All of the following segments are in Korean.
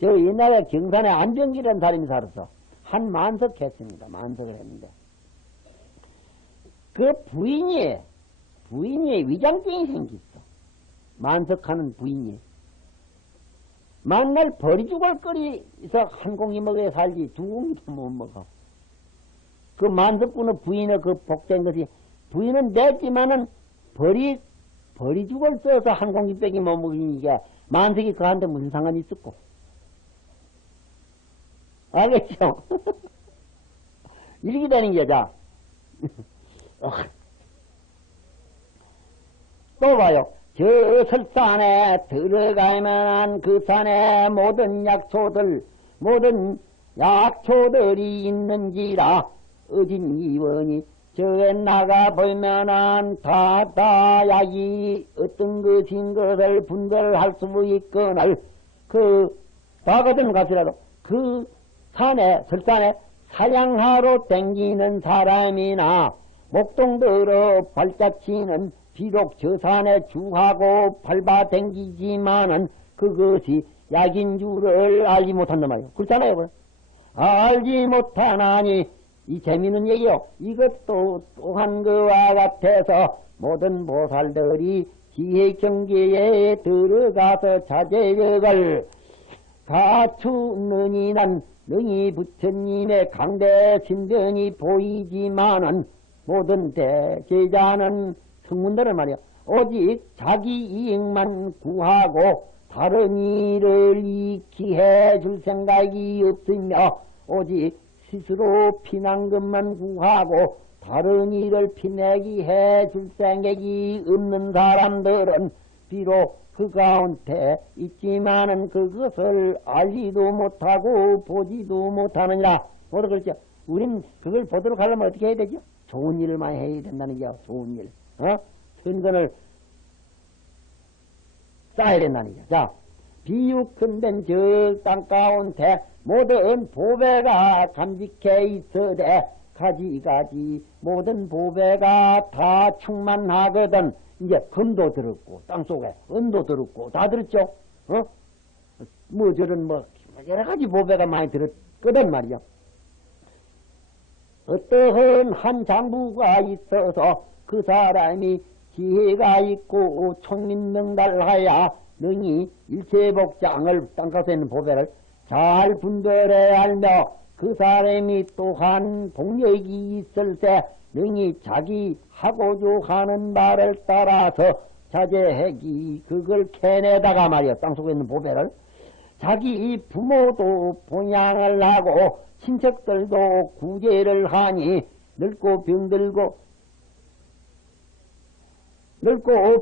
저 옛날에 경산에 안정기라는 사람이 살았어. 한 만석 했습니다. 만석을 했는데. 그 부인이 위장병이 생겼어. 만석하는 부인이. 만날 버리 죽을 거리서 한 공기 먹어야 살지 두 공기도 못 먹어. 그 만석군의 부인의 그 복된 것이 부인은 냈지만은 버리 죽을 써서 한 공기밖에 못 먹으니까 만석이 그한테 무슨 상관이 있었고. 알겠죠? 이렇게 되는 거죠. 또 봐요. 저 설산에 들어가면 그 산에 모든 약초들이 있는지라 어진 이원이 저에 나가 보면은 다 약이 어떤 것인 것을 분별할 수 있거늘 다 같은 값이라도 그 산에 설산에 사냥하러 댕기는 사람이나 목동들어 발자취는 비록 저 산에 주하고 밟아 댕기지만은 그것이 약인 줄을 알지 못한단 말이에요. 그렇잖아요. 알지 못하나니 이 재미있는 얘기요. 이것도 또한 그와 같아서 모든 보살들이 지혜 경계에 들어가서 자제력을 갖추느니 난 능히 부처님의 강대 신변이 보이지만은 모든 대제자는 성문들은 말이야. 오직 자기 이익만 구하고 다른 일을 익히 해줄 생각이 없으며 오직 스스로 피난 것만 구하고 다른 일을 피내기 해줄 생각이 없는 사람들은 비록 그 가운데 있지만은 그것을 알지도 못하고 보지도 못하느니라. 뭐라 그랬죠? 우린 그걸 보도록 하려면 어떻게 해야 되죠? 좋은 일을 많이 해야 된다는 거야. 좋은 일. 선근을 쌓아야 된다는 거야. 자, 비유컨된 저 땅 가운데 모든 보배가 감직해 있어대 가지가지 모든 보배가 다 충만하거든. 이제 금도 들었고 땅속에 은도 들었고 다 들었죠. 뭐 저런 여러 가지 보배가 많이 들었거든 말이야. 어떠한 한 장부가 있어서 그 사람이 지혜가 있고 총민명달하야 능히 일체복장을 땅가서 있는 보배를 잘 분별해 알며 그 사람이 또한 동력이 있을 때 능히 자기 하고자 하는 말을 따라서 자제하기 그걸 캐내다가 말이야. 땅속에 있는 보배를 자기 부모도 봉양을 하고 친척들도 구제를 하니 늙고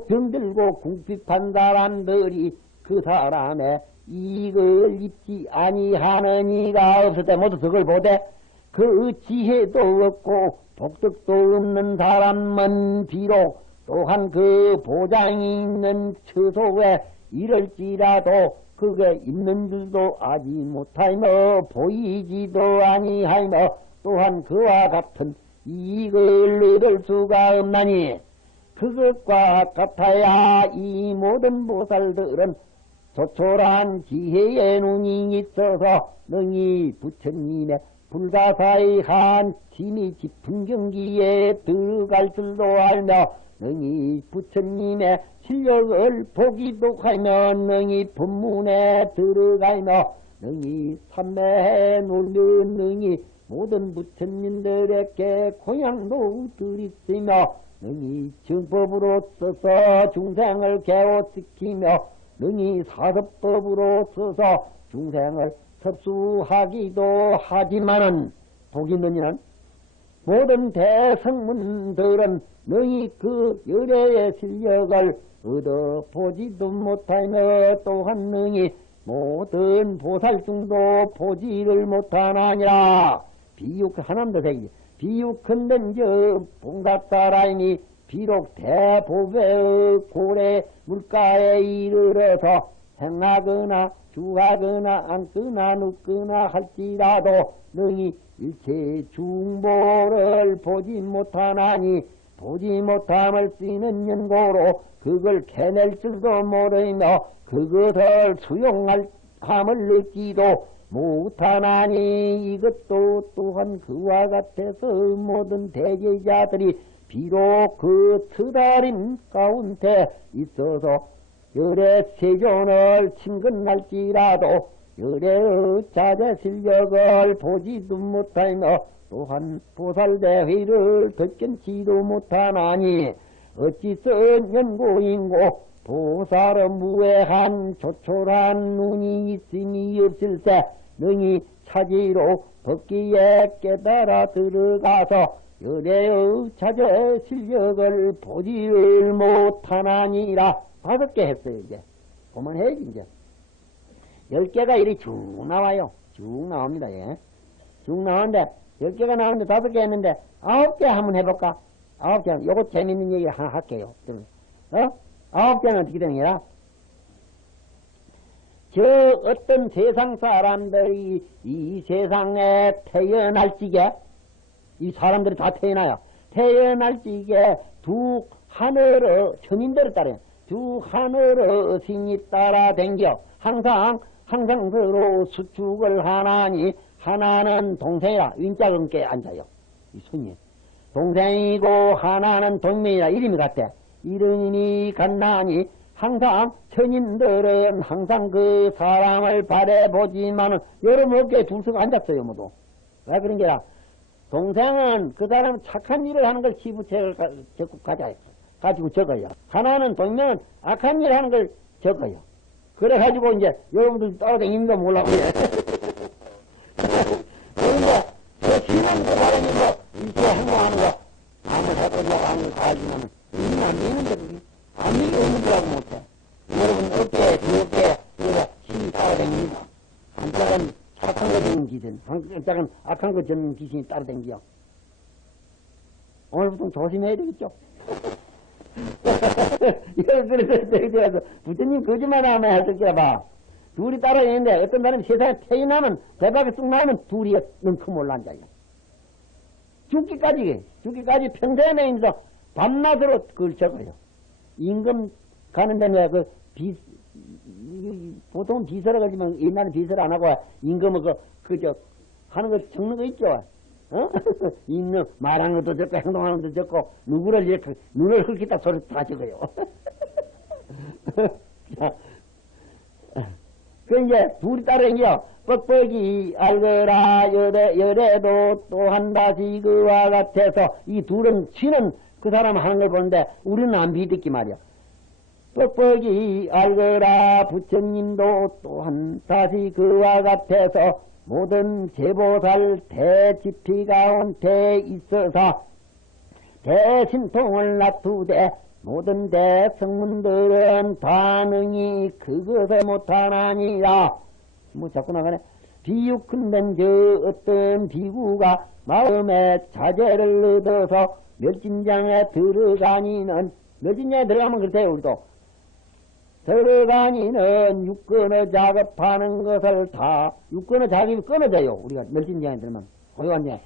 병들고 궁핍한 사람들이 그 사람의 이익을 입지 아니하는 이가 없을 때 모두 그걸 보되 그 지혜도 없고 복덕도 없는 사람은 비록 또한 그 보장이 있는 처소에 이럴지라도 그게 있는 줄도 아지 못하며 보이지도 아니하며 또한 그와 같은 이익을 얻을 수가 없나니 그것과 같아야 이 모든 보살들은 조촐한 지혜의 눈이 있어서 능히 부처님의 불가사의한 심히 깊은 경기에 들어갈 줄도 알며 능히 부처님의 실력을 보기도 하며 능히 법문에 들어가며 능히 삼매해 놀면 능히 모든 부처님들에게 고향도 들이쓰며 능히 정법으로 써서 중생을 개호시키며 능히 사섭법으로 써서 중생을 섭수하기도 하지만은 복이 있는 이는 모든 대성문들은 능히 그 열애의 실력을 얻어보지도 못하며 또한 능히 모든 보살 중도 보지를 못하나니라. 비육 하나만 더 새기. 비육컨된 저 봉사사람이 비록 대보배의 고래 물가에 이르러서 행하거나 주하거나 앉거나 눕거나 할지라도 능히 일체 중보를 보지 못하나니 보지 못함을 쓰는 연고로 그걸 캐낼 줄도 모르며 그것을 수용할 함을 느끼도 못하나니 이것도 또한 그와 같아서 모든 대제자들이 비록 그 트다림 가운데 있어서 열의 세존을 친근할지라도 열의 자제 실력을 보지도 못하며 또한 보살대회를 듣견치도 못하나니 어찌서 연고인고 보살의 무해한 조촐한 눈이 있음이 없을세 능히 차지로 법기에 깨달아 들어가서 열애의 자제 실력을 보지를 못하나니라. 5개 했어요. 이제 그만해야지. 이제 10개가 이리 쭉 나와요. 쭉 나옵니다. 예. 쭉 나오는데 10개가 나오는데 5개 했는데 9개 한번 해볼까? 9개. 요거 재밌는 얘기 하나 할게요. 9개는 어떻게 되는 거야? 저 어떤 세상 사람들이 이 세상에 태어날지게 이 사람들이 다 태어나요. 태어날지게 두 하늘의 천인들을 따라요. 두 하늘의 신이 따라 댕겨 항상 서로 수축을 하나니 하나는 동생이라 윈자금께 앉아요. 이 손이 동생이고 하나는 동명이라 이름이 같아. 이름이 같나니 항상 천인들은 항상 그 사람을 바라보지만은 여러분 어깨에 둘씩 앉았어요. 모두. 왜 그런 게라 동생은 그 사람 착한 일을 하는 걸 치부책을 적고 가지고 적어요. 하나는 동명은 악한 일을 하는 걸 적어요. 그래가지고 이제 여러분들 따라다니는 거 몰라고 그래. 그런데 저 신앙 그 사람이 뭐 이렇게 행동하는 거 아무 해보려고 하는 거 가지면은 의미 안 되는데 그게 안 되게 없는 거라고 못해. 여러분 어깨에 두어깨에 이거 신이 따라다니는 거 한짝은 착한 거 되는 귀신 한짝은 악한 거 되는 귀신이 따라다니요. 오늘부터 조심해야 되겠죠. 그래서 부처님 거짓말 하면 했을 게 봐. 둘이 따라다니는데 어떤 사람이 세상에 태어나면 대박에 쑥 나면 둘이 능큼 올라앉아요. 죽기까지 평생에 내면서 밤낮으로 그걸 적어요. 임금 가는 데는 보통 비서를 가지면 옛날에 비서를 안 하고 임금은 하는 거 적는 거 있죠. 있는 말하는 것도 적고 행동하는 것도 적고 누구를 이렇게 눈을 흘기다 소리 다 적어요. 그 이제 둘이 따르는겨 뻑뻑이 알거라 열애도 또한 다시 그와 같아서 이 둘은 쉬는 그 사람 하는 걸 보는데 우리는 안 비듣기 말이야. 뻑뻑이 알거라 부처님도 또한 다시 그와 같아서 모든 제보살 대지피 가운데 있어서 대신통을 놔두되 모든 대성문들은 반응이 그것에 못하나니라. 뭐 자꾸 나가네. 비유큰된 저 어떤 비구가 마음에 자제를 얻어서 멸진장에 들어가니는 멸진장에 들어가면 그렇대요. 우리도 들어가니는 육근의 작업하는 것을 다 육근의 작업이 끊어져요. 우리가 멸진장에 들면 고요한데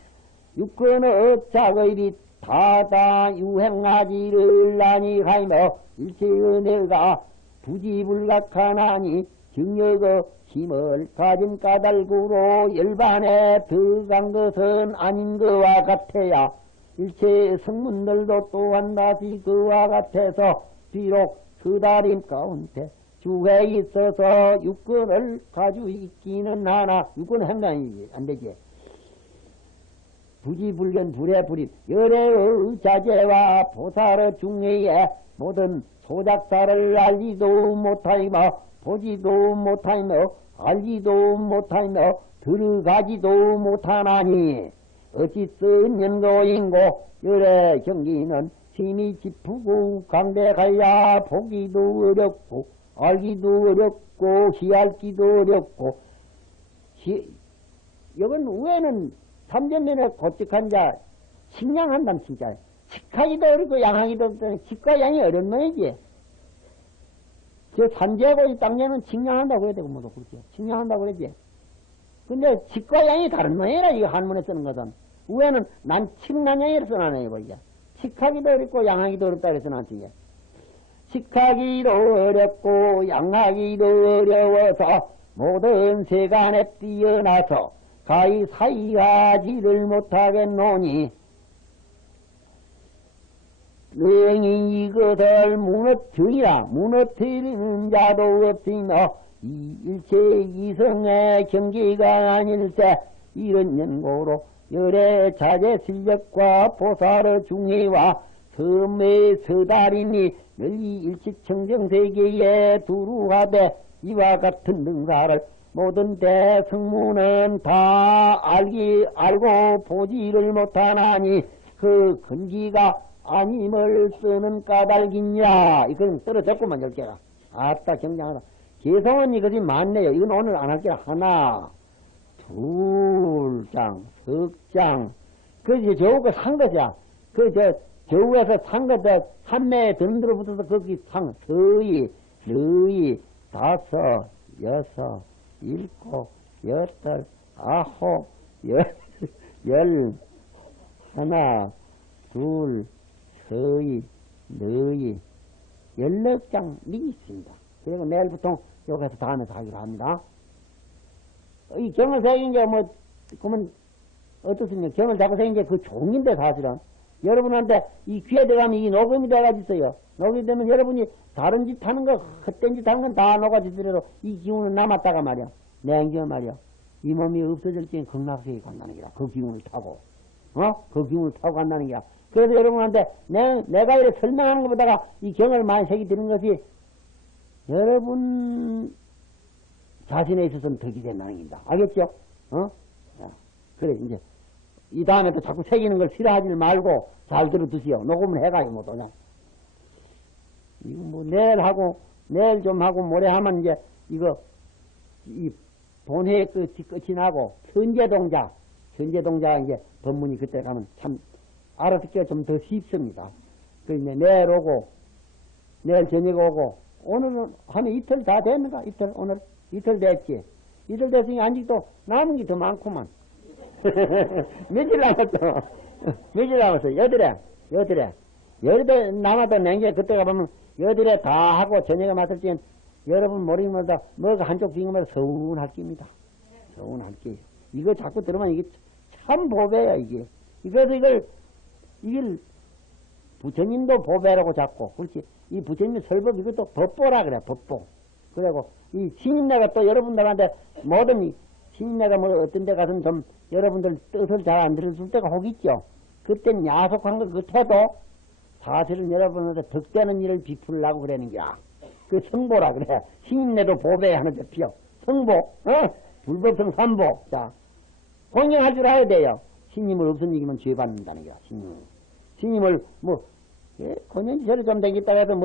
육근의 작업이 다다 유행하지를 나니 하이며 일체의 내가 부지불각하나니 증여의 힘을 가진 까닭으로 열반에 들어간 것은 아닌 것과 같아야 일체의 성문들도 또한 다시 그와 같아서 비록 그다림 가운데 주에 있어서 육근을 가지고 있기는 하나 육근은 행동이 안 되지. 부지불견 불의불입 열애의 자제와 보살의 중의에 모든 소작사를 알지도 못하이며 보지도 못하이며 알지도 못하이며 들어가지도 못하나니 어찌 쓴 연도인고 열애 경기는 힘이 짚고 강대가야 보기도 어렵고 알기도 어렵고 희알기도 어렵고 여건 우에는 삼전면에 고직한 자 식량한다면 진짜 식하기도 어렵고 양하기도 어렵고 식과 양이 어려운 모양이지. 저 산재하고 이 땅에는 식량한다고 해야 되고 뭐도 그렇죠. 식량한다고 그러지. 근데 식과 양이 다른 모양이라 이거 한문에 쓰는 것은 우에는 난 칙난양이라 써놔요 이거. 식하기도 어렵고 양하기도 어렵다 그래서 나한테 식하기도 어렵고 양하기도 어려워서 모든 세간에 뛰어나서 가히 사이하지를 못하겠노니 능히 이것을 무너뜨리는 자도 없으며 이 일체 이성의 경계가 아닐세 이런 연고로 열의 자제 실력과 보살의 중해와 섬의 서달이니 널리 일식 청정세계에 두루하되 이와 같은 능사를 모든 대성문은 다 알고 보지를 못하나니 그 근기가 아님을 쓰는 까닭이냐. 이건 떨어졌구만, 10개가. 아따, 경장하다. 개성은 이것이 많네요. 이건 오늘 안 할게요. 하나, 둘 장, 석 장. 그것이 저우가 산 것이야. 저우에서 산 것들, 산매에 던들어 붙어서 거기 상, 서희, 너희, 다섯, 여섯, 일곱, 여덟, 아홉, 열, 하나, 둘, 서희, 너희, 16장이 있습니다. 그리고 내일부터 여기서 다음에서 하기로 합니다. 이 경을 새긴 게 그러면 어떻습니까? 경을 잡고 새긴 게 그 종인데 사실은. 여러분한테 이 귀에 들어가면 이 녹음이 돼가지고 있어요. 녹음이 되면 여러분이 다른 짓 하는 거, 헛된 짓 하는 건 다 녹아지더라도 이 기운은 남았다가 말이야. 냉겨 말이야. 이 몸이 없어질 때는 극락세계 간다는 게야. 그 기운을 타고. 그 기운을 타고 간다는 게야. 그래서 여러분한테 내가 이렇게 설명하는 것보다가 이 경을 많이 새기 드는 것이 여러분 자신에 있어서는 덕이 된다는 겁니다. 알겠죠? 그래, 이제, 이 다음에 또 자꾸 새기는 걸 싫어하지 말고 잘 들어두시오. 녹음을 해가지고 못하냐. 이거 내일 좀 하고 모레 하면 이제, 이 본회 끝이 나고, 선제동자 이제 법문이 그때 가면 참, 알아듣기가 좀 더 쉽습니다. 그 이제 내일 오고, 내일 저녁 오고, 오늘은 하면 이틀 다 됐는가? 오늘 이틀 됐지. 이틀 됐으니 아직도 남은 게 더 많구만. 며칠 남았어? 며칠 남았어? 여덟에 남았다 냉게 그때 가보면 여덟에 다 하고 저녁에 맞을 때는 여러분 모르기마다 뭐가 한쪽 빙마다 서운할 깁니다. 서운할 게. 이거 자꾸 들으면 이게 참 보배야, 이게. 그래서 이걸 부처님도 보배라고 잡고, 그렇지. 이 부처님의 설법 이것도 법보라 그래, 법보. 그리고 이 신임내가 또 여러분들한테 모든 신임내가 어떤 데 가서는 좀 여러분들 뜻을 잘 안 들어줄 때가 혹 있죠. 그땐 야속한 거 그태도 사실은 여러분한테 덕되는 일을 비풀라고 그러는 거야. 그 성보라 그래. 신임내도 보배하는 데 피어. 성보, 불법성 삼보. 자, 공경할 줄 알아야 돼요. 신임을 없어지기면 죄 받는다는 거야, 신임을 건연지절에 좀 되겠다 해서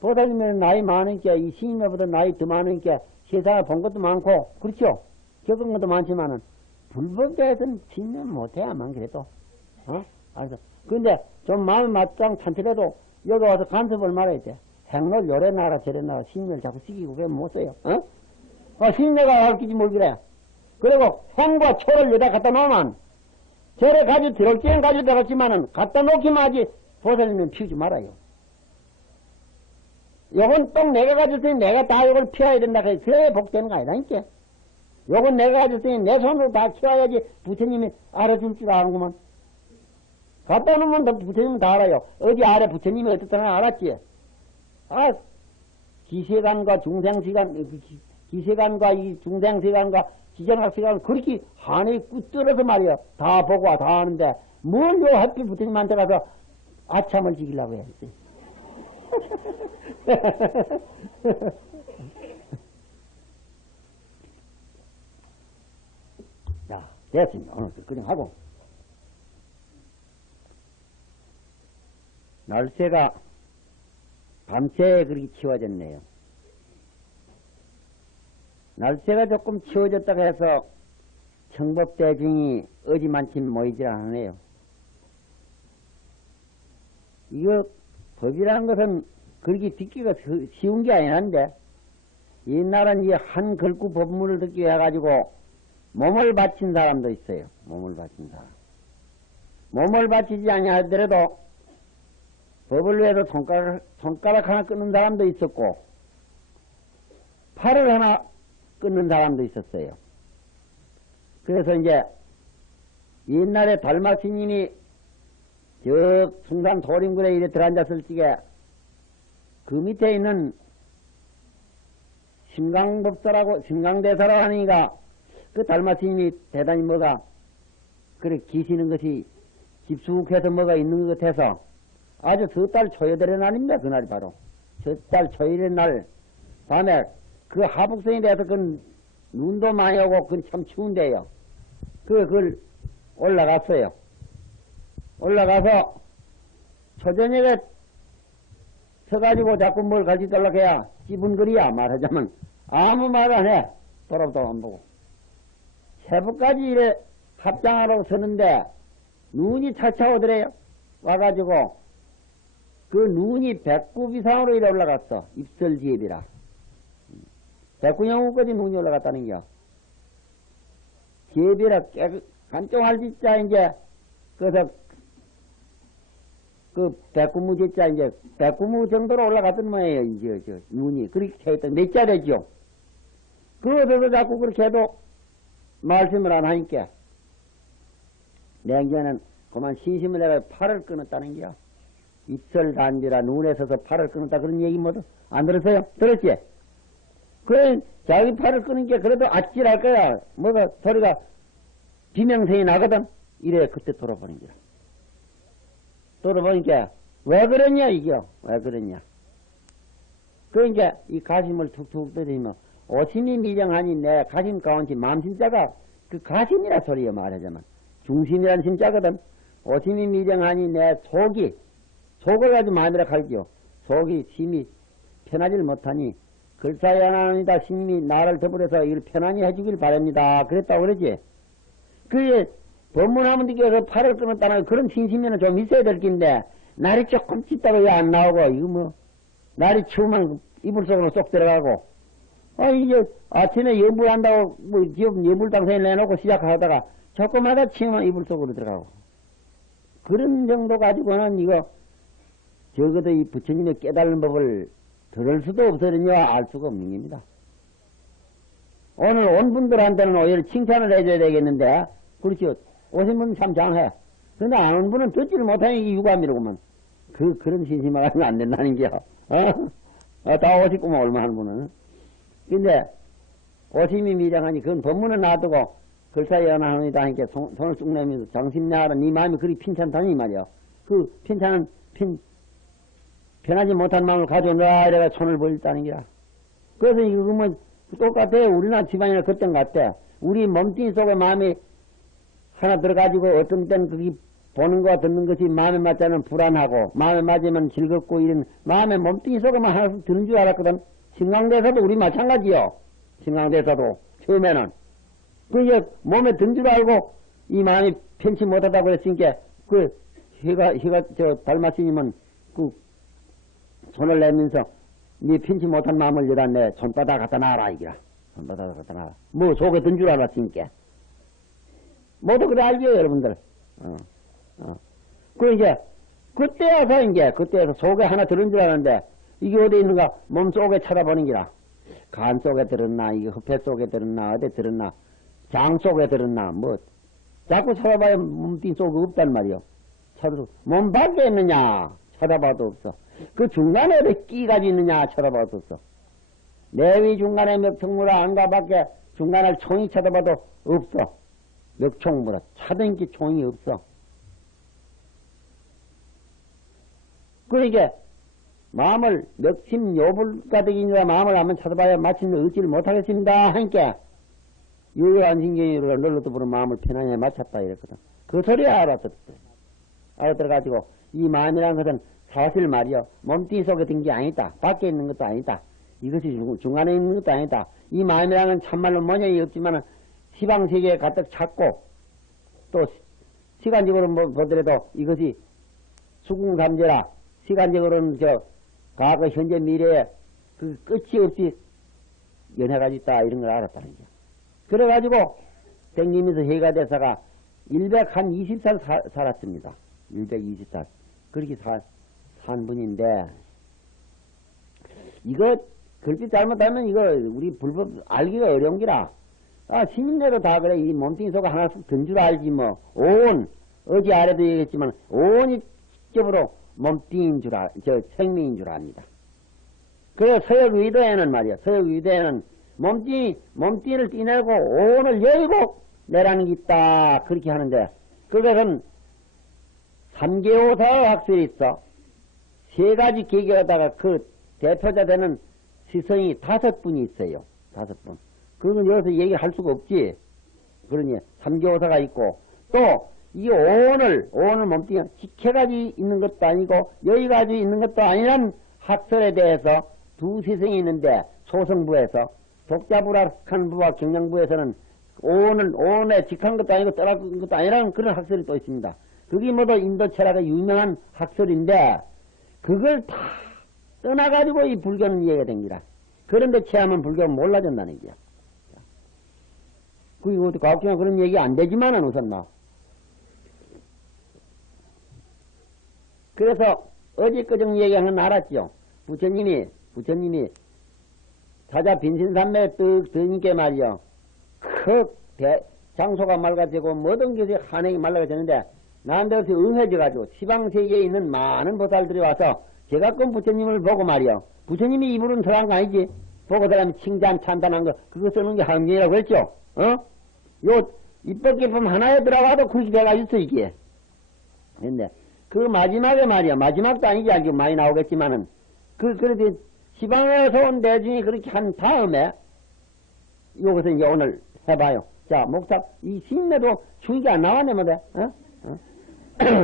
보살님은 나이 많으니까, 이 신임보다 나이 더 많으니까 세상을 본 것도 많고, 그렇죠? 겪은 것도 많지만은, 불법대에서는 신임 못해야만 그래도, 알았어. 근데 좀 마음이 맞짱 찬틀해도 여기 와서 간섭을 말아야 돼. 행로 요래 나라 저래 나라 신임을 자꾸 시키고 그러면 못 써요. 신임내가 가르치지 뭘 그래. 그리고 행과 초를 여기다 갖다 놓으면, 저래 가지고 들어올 때는 가지고 들어갔지만은, 갖다 놓기만 하지, 보살님은 피우지 말아요. 요건 똥 내가 가질 테니 내가 다 이걸 피워야 된다. 그래야 복되는 거 아니라니까. 요건 내가 가질 테니 내 손으로 다 키워야지 부처님이 알아줄 줄 아는구만. 갖다 놓으면 부처님은 다 알아요. 어디 아래 부처님이 어떻다는 알았지? 기세간과 중생시간, 기세간과 이 중생시간과 기전학시간을 그렇게 한에 꾹뚫어서 말이야. 다 보고 다 아는데 뭘 요 하필 부처님한테 가서 아참을 지키려고 했지. 자, 됐습니다. 오늘 그냥 하고. 날새가 밤새 그렇게 치워졌네요. 날새가 조금 치워졌다고 해서 청법대중이 어지만침 모이질 않네요. 이거 법이라는 것은 그렇게 듣기가 쉬운 게 아니란데, 옛날은 이 한 글구 법문을 듣기 해가지고 몸을 바친 사람도 있어요. 몸을 바친 사람. 몸을 바치지 아니하더라도 법을 위해서 손가락 하나 끊는 사람도 있었고, 팔을 하나 끊는 사람도 있었어요. 그래서 이제 옛날에 달마스님이 저 숭산 도림굴에 이래 들어앉았을 적에 그 밑에 있는 심강법사라고 심강대사라고 하니까 그 달마스님이 대단히 뭐가 그래 기시는 것이 깊숙해서 뭐가 있는 것 같아서 아주 저 달 초여들의 날입니다. 그날이 바로 저 달 초여의 날 밤에 그 하북성에 대해서 그 눈도 많이 오고 그건 참 추운데요. 그걸 올라갔어요. 올라가서 초저녁에 서가지고 자꾸 뭘 가르치달라고 해야 찌분거리야 말하자면 아무 말 안 해. 돌아도 안 보고 새벽까지 이래 합장하러 서는데 눈이 차차오더래요. 와가지고 그 눈이 배꼽 이상으로 이래 올라갔어. 입설지엽이라. 백구영우까지 눈이 올라갔다는 겨. 지엽이라 간종할 짓자 이제 그래서 그 백구무 짓자 이제 백구무 정도로 올라갔던 모양이에요. 이제 저 눈이 그렇게 했던 몇 자래죠. 그거서 자꾸 그렇게 해도 말씀을 안 하니까 냉전은 그만 신심을 내가 팔을 끊었다는 게야. 입설 단지라 눈에 서서 팔을 끊었다 그런 얘기 뭐도 안 들었어요? 들었지? 그래 자기 팔을 끊은 게 그래도 아찔할 거야. 뭐가 소리가 비명성이 나거든. 이래 그때 돌아보는 거야. 돌아보니까 왜 그러냐 이게 왜 그러냐. 그러니까 이 가심을 툭툭 떠들면 오심이 미정하니 내 가심 가운데 마음심자가 그 가심이라 소리야 말하자면 중심이란 심자거든. 오심이 미정하니 내 속이 속을 가지고 마음이라 갈게요. 속이 심이 편하지를 못하니 글사에 하나입니다. 스님이 나를 더불어서 이걸 편안히 해주길 바랍니다. 그랬다고 그러지. 그게 법문하면 되게 팔을 끊었다는 그런 신심에는 좀 있어야 될 긴데 날이 조금 찢다가 왜 안 나오고 이거 뭐 날이 추우면 이불 속으로 쏙 들어가고 이제 아침에 예불한다고 뭐 예불 당선에 내놓고 시작하다가 조금마다 치우면 이불 속으로 들어가고 그런 정도 가지고는 이거 적어도 이 부처님의 깨달은 법을 들을 수도 없으려니와 알 수가 없는 겁니다. 오늘 온 분들한테는 오히려 칭찬을 해줘야 되겠는데 그렇죠. 오신 분은 참 장해. 그런데 안 온 분은 듣지를 못하니 이게 유감이라고만. 그런 신심을 가지고 안 된다는 게요. 다 오시구만, 얼마 하는 분은. 근데, 오심이 미장하니, 그건 법문은 놔두고, 글사에 하나합니다 하니까 손을 쑥 내면서 정심내하라, 네 마음이 그리 핀찬다니 말이야. 그 편하지 못한 마음을 가져오라, 이래가 손을 벌렸다는 게야. 그래서 이거 뭐, 똑같아. 우리나 집안이나 그땐 같대. 우리 몸뚱이 속에 마음이 하나 들어가지고 어떤 때는 그게 보는 거 듣는 것이 마음에 맞지 않으면 불안하고 마음에 맞으면 즐겁고 이런 마음의 몸뚱이 속에만 하나씩 드는 줄 알았거든. 신강대사도 우리 마찬가지요. 신강대사도 처음에는 그게 몸에 든 줄 알고 이 마음이 편치 못하다고 그랬으니까 그 희가 저 달마스님은 그 손을 내면서 네 편치 못한 마음을 여다 내 손바닥 갖다 놔라 이기라. 손바닥 갖다 놔라. 뭐 속에 든 줄 알았으니까. 모두 그래 알죠, 여러분들. 그러니까, 그때에서 속에 하나 들은 줄 알았는데, 이게 어디 있는가, 몸 속에 쳐다보는 기라. 간 속에 들었나, 이게 흡해 속에 들었나, 어디 들었나, 장 속에 들었나, 뭐, 자꾸 쳐다봐야 몸뚱이 속에 없단 말이요. 몸 밖에 있느냐, 쳐다봐도 없어. 그 중간에 어디 끼가지고 있느냐, 쳐다봐도 없어. 내위 중간에 몇 청무라 안가 밖에 중간을 총이 쳐다봐도 없어. 멱총무라 차든지 총이 없어. 그러니까 마음을 멱심 요불가득이니라 마음을 한번 찾아봐야 마침내 얻지를 못하겠습니다 하니까 유효안신경으로 널로도 부른 마음을 편안히 맞췄다 이랬거든. 그 소리 알아들어가지고 이 마음이라는 것은 사실 말이요 몸뚱이 속에 든 게 아니다. 밖에 있는 것도 아니다. 이것이 중간에 있는 것도 아니다. 이 마음이라는 참말로 모양이 없지만은 시방세계에 가득 찼고, 또, 시간적으로 뭐 보더라도 이것이 수궁삼재라, 시간적으로는 과거, 현재, 미래에 그 끝이 없이 연해가 있다, 이런 걸 알았다는 거야. 그래가지고, 땡기면서 해가 대사가 120살 살았습니다. 120살. 그렇게 산 분인데, 이거 글짓 잘못하면 이거 우리 불법 알기가 어려운 기라. 아, 신임내도 다 그래. 이 몸뚱이 속에 하나씩 든 줄 알지 뭐. 어제 아래도 얘기했지만 온이 직접으로 몸뚱이인 줄 생명인 줄 압니다. 그래서 서역 의도에는 말이야. 서역 의도에는 몸뚱이를 띠내고 온을 열고 내라는 게 있다. 그렇게 하는데 그것은 삼계오사와 확실히 있어. 세 가지 계기하다가 그 대표자 되는 시성이 5분이 있어요. 5분. 그건 여기서 얘기할 수가 없지. 그러니 삼계오사가 있고 또 이 온을 몸뚱이가 직해가지고 있는 것도 아니고 여기가지고 있는 것도 아니란 학설에 대해서 두 시성이 있는데 소성부에서 독자부락한 부와 경량부에서는 온에 직한 것도 아니고 떠나간 것도 아니라는 그런 학설이 또 있습니다. 그게 모두 인도 철학의 유명한 학설인데 그걸 다 떠나가지고 이 불교는 이해가 됩니다. 그런데 체하면 불교는 몰라진다는 거야. 그리고 가혹지만 그런 얘기 안 되지만은 우선 뭐. 그래서 어제 그정 얘기한 건 알았죠. 부처님이 사자 빈신산매에 떡 드니까 말이요. 장소가 맑아지고 모든 것이 한행이 맑아졌는데 나한테서 응해져가지고 시방세계에 있는 많은 보살들이 와서 제가끔 부처님을 보고 말이요. 부처님이 입으로는 들어간 거 아니지? 보고 사람이 칭찬 찬탄한 거 그거 쓰는 게 항쟁이라고 했죠. 요 입법기품 하나에 들어가도 그렇게 돼가 있어 이게. 근데 그 마지막에 말이야. 마지막도 아니지 알죠. 많이 나오겠지만은 그래도 시방에서 온 대중이 그렇게 한 다음에 요것을 이제 오늘 해봐요. 자, 목사 이 신내도 중이가 안 나왔네 뭐대.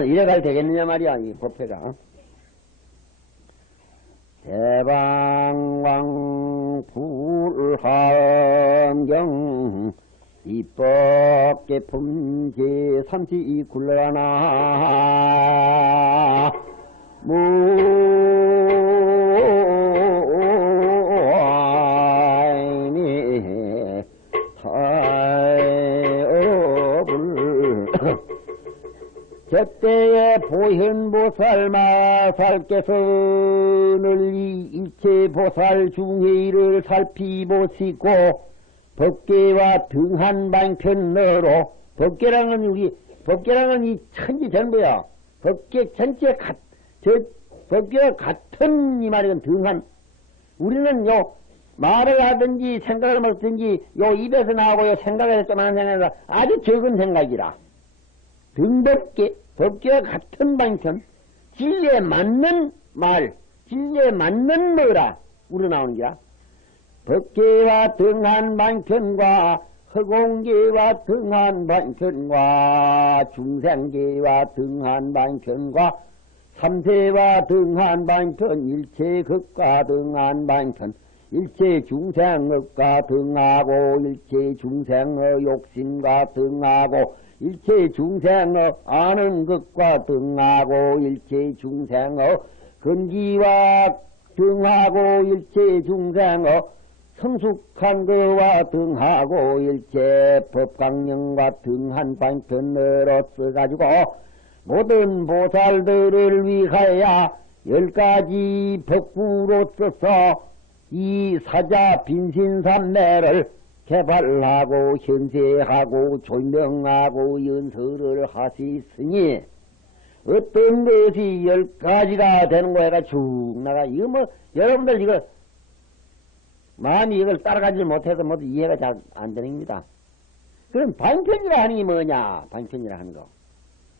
이래갈 되겠느냐 말이야 이 법회가. 대방왕 불함경 입법계품 제32 굴러나 무아이니 타업을 저때에 보현보살 마살께서 널리 일체보살 중회의를 살피보시고 법계와 등한방편너로 법계랑은 이 천지 전부야. 법계 전체 법계와 같은 이 말이건 등한. 우리는 요 말을 하든지 생각을 먹든지 요 입에서 나오고 요 생각에서 좀 하는 생각이 아주 적은 생각이라. 법계와 같은 방편, 진리에 맞는 말, 진리에 맞는 뭐라 우러나오는 거야. 법계와 등한 방편과 허공계와 등한 방편과 중생계와 등한 방편과 삼세와 등한 방편 일체극과 등한 방편 일체 중생업과 등하고 일체 중생의 욕심과 등하고 일체 중생의 아는 것과 등하고 일체 중생의 근기와 등하고 일체 중생의 성숙한 거와 등하고 일체 법강령과 등한 방편으로 써가지고 모든 보살들을 위하여 10가지 법구로 써서 이 사자 빈신산매를 개발하고 현세하고 조명하고 연설을 하시으니 어떤 것이 10가지가 되는 거야가 쭉 나가. 이거 뭐 여러분들 이거 마음이 이걸 따라가지 못해서 모두 이해가 잘 안 되는 겁니다. 그럼 방편이라 하는 게 뭐냐? 방편이라 하는 거.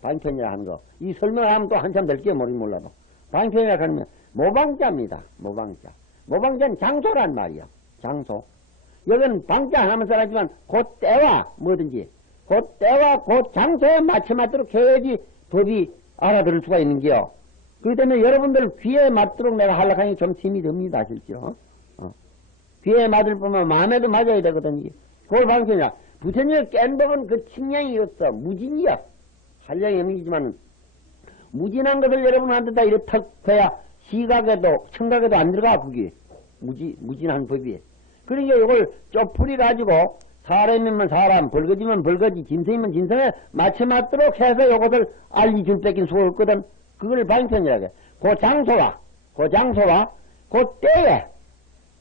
방편이라 하는 거. 이 설명하면 또 한참 될게 몰라도. 방편이라 하는 건 모방자입니다. 모방자. 모방자는 장소란 말이야. 장소. 여기는 방자 하나만 써놨지만 곧 때와 뭐든지 곧 때와 곧 장소에 맞춰맞도록 해야지 법이 알아들을 수가 있는 게요. 그렇기 때문에 여러분들 귀에 맞도록 내가 하려고 하니 좀 힘이 듭니다. 실제로. 귀에 맞을 뿐만 마음에도 맞아야 되거든. 그걸 방편이야. 부처님의 깬 법은 그 측량이 없어. 무진이야. 한량이 없지만 무진한 것을 여러분한테 다 이렇게 턱 해야 시각에도 청각에도 안 들어가. 그게 무진한 법이. 그러니까 이걸 쪼풀이 가지고 사람이면 사람, 벌거지면 벌거지, 짐승이면 짐승에 맞춰 맞도록 해서 이것을 알리줄 뺏긴 수가 없거든. 그걸 방편이라고 해. 그 장소와 그 때에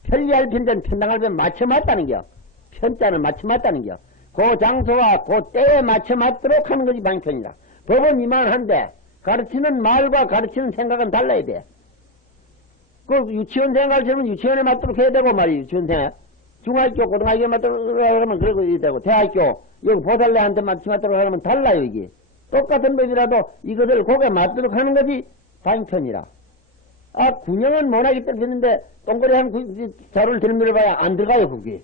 편리할 편자는 편당할 편 맞춰 맞다는 겨. 편자는 맞춰 맞다는 겨. 그 장소와 그 때에 맞춰 맞도록 하는 것이 방편이라. 법은 이만한데 가르치는 말과 가르치는 생각은 달라야 돼. 그 유치원 생활을 하면 유치원에 맞도록 해야 되고 말이야. 유치원 생활. 중학교, 고등학교에 맞도록 하면 그러고 해야 되고, 대학교, 여기 보살래한테 맞도록 하면 달라요, 이게. 똑같은 법이라도 이것을 거기에 맞도록 하는 것이 방편이라. 아, 군영은 모나기 떨어졌는데, 동그리 한 자루를 들밀어봐야 안 들어가요, 그게.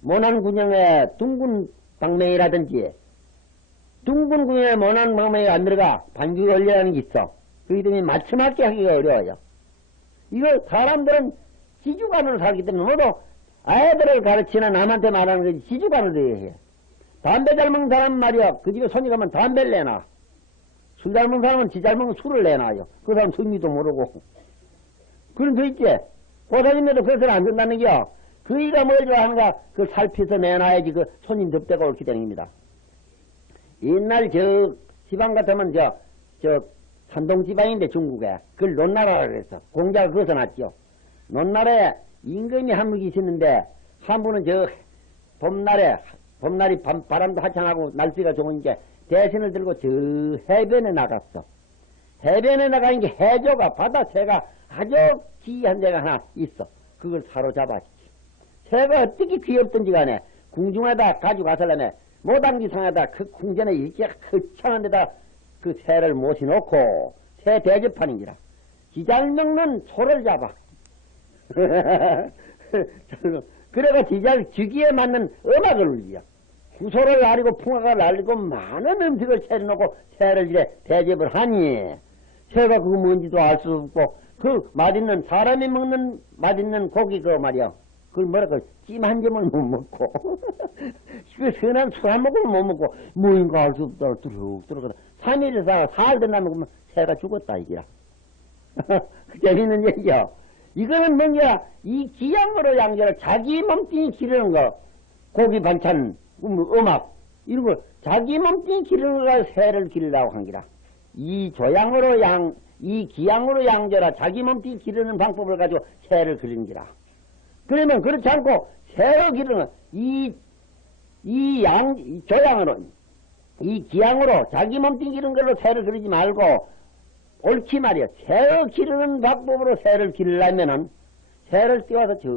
모난 군영에 둥근 방맹이라든지, 둥근 군영에 모난 방맹이 안 들어가, 반죽이 올려라는 게 있어. 그렇기 때문에 맞춤하게 하기가 어려워요. 이거 사람들은 지주관으로 살기 때문에 모두 아이들을 가르치는 남한테 말하는 것이 지주관으로 되어야 해. 담배 잘 먹는 사람 말이야. 그 집에 손이 가면 담배를 내놔. 술 잘 먹는 사람은 지 잘 먹는 술을 내놔요. 그 사람 승리도 모르고. 그런 거 있지. 보살님들도 그것을 안 된다는 게요. 그이가 뭘 하는가 그걸 살피서 내놔야지 그 손님 덥대가 옳기 때문입니다. 옛날 저 지방 같으면 저 산동 지방인데 중국에 그걸 논나라라 그랬어. 공자가 그것을 놨죠. 논나라에 임금이 한 분이 있었는데 한 분은 저 봄날이 바람도 화창하고 날씨가 좋으니까 대신을 들고 저 해변에 나갔어. 해변에 나가는 게 해조가 바다새가 아주 귀한 데가 하나 있어. 그걸 사로잡았지. 새가 어떻게 귀엽든지 간에 궁중에다 가지고 가서려면 모당지상에다 그 궁전에 이렇게 거창한 데다 그 새를 모셔놓고 새 대접하는기라. 지잘 먹는 소를 잡아. 그래가 지잘 주기에 맞는 음악을 울리요. 구소를 날리고 풍악을 날리고 많은 음식을 차려놓고 새를 이래 대접을 하니 새가 그거 뭔지도 알 수 없고 그 맛있는 사람이 먹는 맛있는 고기 그거 말이야. 그걸 뭐랄까 찜 한 점을 못 먹고 그 선한 술 한 모금을 못 먹고 뭐인가 알 수 없다 뚜룩 뚜룩 3일에서 사흘 지나면 새가 죽었다 이기라. 재밌는 얘기야. 이거는 뭔가 이 기양으로 양자를 자기 몸뚱이 기르는 거 고기 반찬 음악 이런 거 자기 몸뚱이 기르는 거 새를 기르라고 한 기라. 이 조양으로 이 기양으로 양자라 자기 몸뚱이 기르는 방법을 가지고 새를 기르는 기라. 그러면 그렇지 않고 새로 기르는 이 조양으로 이 기양으로 자기 몸뚱이 기르는 걸로 새를 기르지 말고 옳지 말이야. 새를 기르는 방법으로 새를 기르려면은 새를 띄워서 저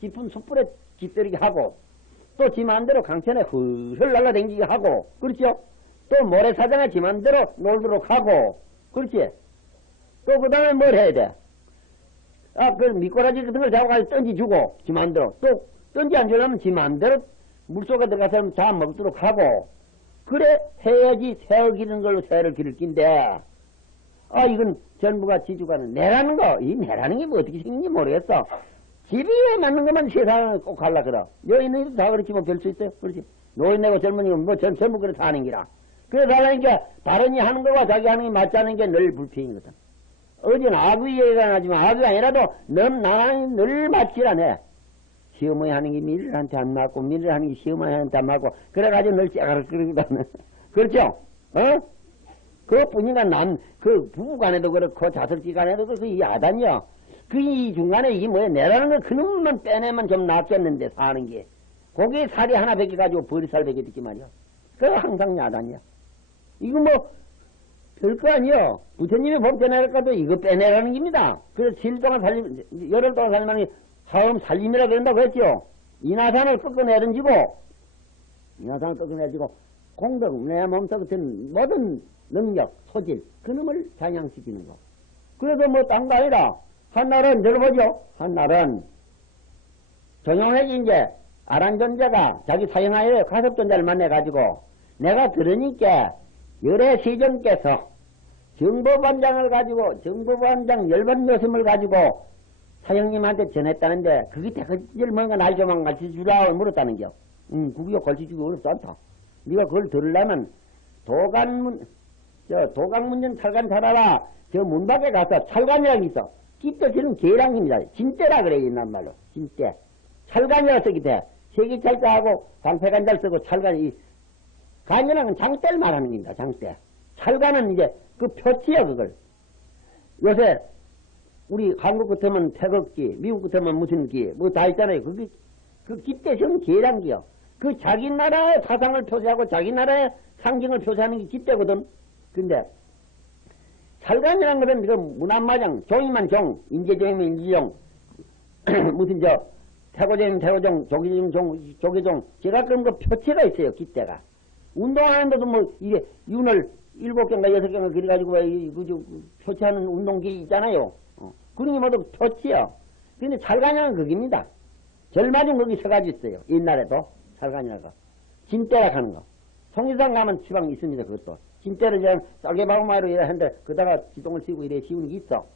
깊은 숯불에 깃들이게 하고 또 지 맘대로 강천에 흘흘 날라다니게 하고 그렇죠? 또 모래사장에 지 맘대로 놀도록 하고 그렇지? 또 그 다음에 뭘 해야 돼? 아, 그 미꾸라지 같은 걸 잡아가지고 던지주고 지 맘대로 또 던지 안 주려면 지 맘대로 물속에 들어가서 다 먹도록 하고 그래 해야지 새를 기르는 걸로 새를 기를 낀데 아 이건 전부가 지주가는 내라는 거 이 내라는 게 뭐 어떻게 생긴지 모르겠어. 집에 맞는 것만 세상을 꼭 갈라 그러. 여인은 다 그렇지 뭐 별 수 있어요. 그렇지. 노인네고 젊은이고 뭐 전부 그렇다 하는 기라. 그래서 하려니까 다른이 하는 거와 자기 하는 게 맞지 않은 게 늘 불평이거든. 어제는 아귀 얘기가 나지만 아귀가 아니라도 나는 늘 맞지라네. 시어머니 하는 게 밀한테 안 맞고 밀을 하는 게 시어머니한테 안 맞고 그래가지고 늘 째가르거리거든. 그렇죠? 어? 그것뿐이가 그 부부간에도 그렇고 자석지간에도 그렇고 이 야단이요. 그 이 중간에 이 뭐야 내라는 거 그놈만 빼내면 좀 낫겠는데 사는 게 고기 살이 하나 베개 가지고 버리살 베개 듣기 말이야. 그거 항상 야단이야. 이거 뭐 별거 아니요. 부처님이 법 전해랄까도 이거 빼내라는 겁니다. 그래서 7일 동안 열흘 동안 살림하는 게 사음 살림이라 그런다고 했죠. 인하산을 꺾어내던지고 인하산을 꺾어내지고 공덕 내 몸속 같은 모든 능력 소질 그놈을 장양시키는 거. 그래도 뭐 딴 거 아니라 한날은 들어보죠. 한날은 정용회지 이제 아란존자가 자기 사형하에 가섭존자를 만나가지고 내가 들으니까 열애 시정께서 정보반장을 가지고 정보반장 열반 요심을 가지고 사형님한테 전했다는데 그게 대가지를 뭔가 날 좀 가르쳐주라고 물었다는겨. 그게 가르쳐주기 어렵지 않다. 네가 그걸 들으려면 도강문전 찰간 살아라. 저 문 밖에 가서 찰간이라는 게 있어. 기껏지는 계량입니다. 진때라 그래 있단 말로. 진때. 찰간이라 쓰기 돼. 세기찰자하고 강패간자를 쓰고 찰간이 간이라는 장대를 말하는 겁니다. 장대. 찰간은 이제 그 표치야 그걸. 요새 우리 한국 같으면 태극기, 미국 같으면 무슨 기, 뭐 다 있잖아요. 그 기대성 계량기요. 그 자기 나라의 사상을 표시하고 자기 나라의 상징을 표시하는 게 기대거든. 근데 살간이라는 것은 그 문안마장, 종이만 종, 인재종이면 인재종, 무슨 태고종이면 태고종, 조기종, 조기종, 제가 그런 거 표체가 있어요, 기대가. 운동하는데도 뭐, 이게, 윤을 7개인가 6개인가 그래가지고, 표체하는 운동기 있잖아요. 그런 게 모두 표치요. 근데 살간이라는 그겁니다. 절마중 거기 서가지 있어요. 옛날에도, 살간이라고. 진대라 하는 거. 송리산 가면 지방 있습니다, 그것도. 진대를 그냥 쌀개바구마로 이래 하는데, 그다가 지동을 씌우고 이래 씌우는 게 있어.